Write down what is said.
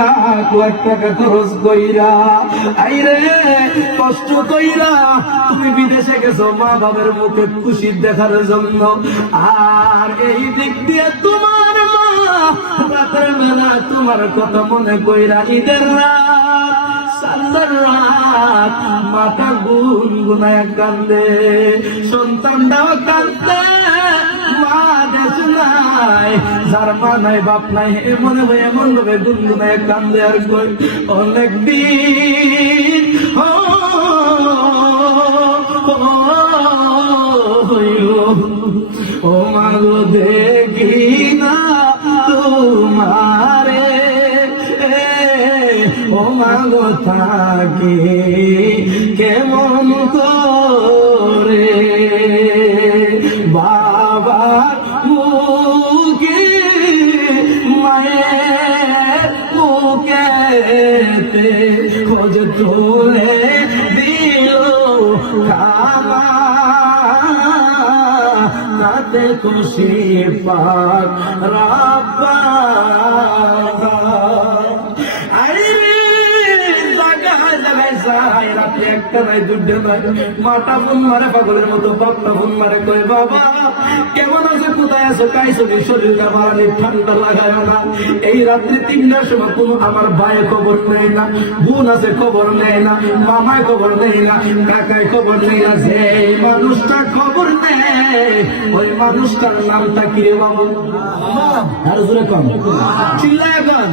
লাখ টাকা খরচ কইরা আইরে কষ্ট কইরা তুমি বিদেশে গেছো মা বাবার মুখে খুশি দেখার জন্য, আর এই দিক দিয়ে তোমার মা রাতের বেলা তোমার কথা মনে কইরা ঈদের রাত সান্দার রাত মাথা গুনগুনায় কান্দে, সন্তানটাও কান্দে, মা দেশ নাই, যার মা নাই বাপ নাই এমন ভাবে গুনগুনায় কান্দে আর কই অনেক দিন ও মাগো দেখি না তোমারে, ও মাগো থাকি কেমন করে বাবা মুখে মায়ের মুখেতে খোঁজ তুলে দিল খামা তাতে খুশি পাক রাব্বা রাতে একটা নাই দুটো নাই মাটা ফোন মারে পাগলের মতো বাপটা ফোন মারে কয় বাবা কেমন আছে কোথায় আছো কাইছো শরীরটা মারানি ঠান্ডা লাগায় না, এই রাত্রি 3টার সময় কোনো আমার ভাইয়ের খবর নেই না, বোন আছে খবর নেই না, মামায় খবর নেই না, কাকায় খবর নেই না, যে মানুষটা খবর নেই ওই মানুষটার নামটা কি রে বাবু? আর জোরে কম চিল্লায় কম